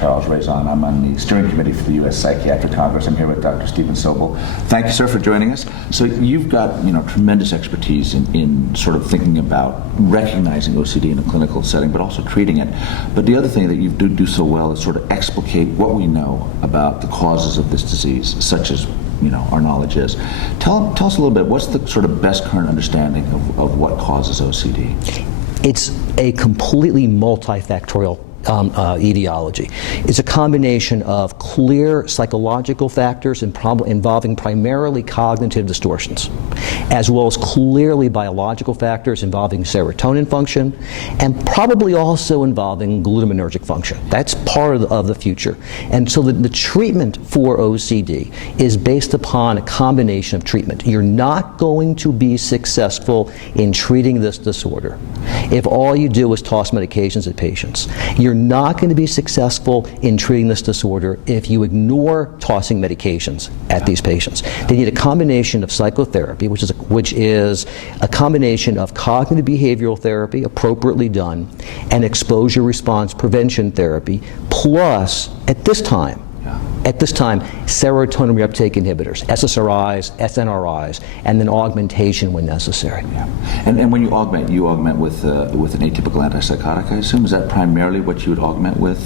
Charles Raison. I'm on the steering committee for the U.S. Psychiatric Congress. I'm here with Dr. Stephen Sobel. Thank you, sir, for joining us. So you've got tremendous expertise in sort of thinking about recognizing OCD in a clinical setting, but also treating it. But the other thing that you do so well is sort of explicate what we know about the causes of this disease, such as our knowledge is. Tell us a little bit, what's the sort of best current understanding of what causes OCD? It's a completely multifactorial etiology. It's a combination of clear psychological factors involving primarily cognitive distortions, as well as clearly biological factors involving serotonin function, and probably also involving glutaminergic function. That's part of the future. And so the treatment for OCD is based upon a combination of treatment. You're not going to be successful in treating this disorder if all you do is toss medications at patients. You're not going to be successful in treating this disorder if you ignore tossing medications at these patients. They need a combination of psychotherapy, which is a combination of cognitive behavioral therapy, appropriately done, and exposure response prevention therapy, plus, at this time, serotonin reuptake inhibitors, SSRIs, SNRIs, and then augmentation when necessary. Yeah. And when you augment with an atypical antipsychotic, I assume? Is that primarily what you would augment with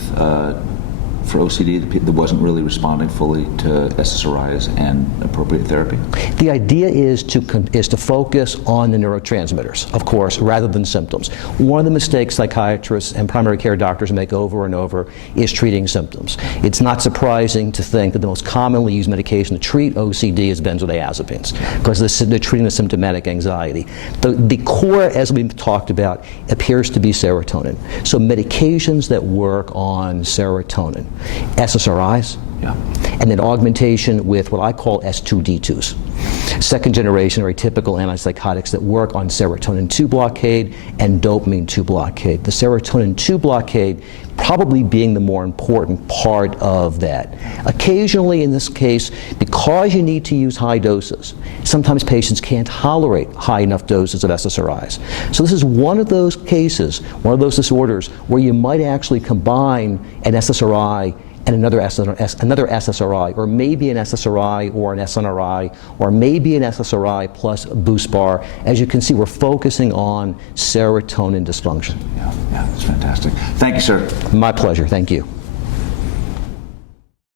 for OCD that wasn't really responding fully to SSRIs and appropriate therapy? The idea is to focus on the neurotransmitters, of course, rather than symptoms. One of the mistakes psychiatrists and primary care doctors make over and over is treating symptoms. It's not surprising to think that the most commonly used medication to treat OCD is benzodiazepines, because they're treating the symptomatic anxiety. The core, as we've talked about, appears to be serotonin. So medications that work on serotonin, SSRIs, and then augmentation with what I call S2D2s, second generation or atypical antipsychotics that work on serotonin 2 blockade and dopamine 2 blockade. The serotonin 2 blockade probably being the more important part of that. Occasionally, in this case, because you need to use high doses, sometimes patients can't tolerate high enough doses of SSRIs. So this is one of those cases, one of those disorders where you might actually combine an SSRI and another SSRI, or maybe an SSRI or an SNRI, or maybe an SSRI plus a boost bar. As you can see, we're focusing on serotonin dysfunction. Yeah, that's fantastic. Thank you, sir. My pleasure. Thank you.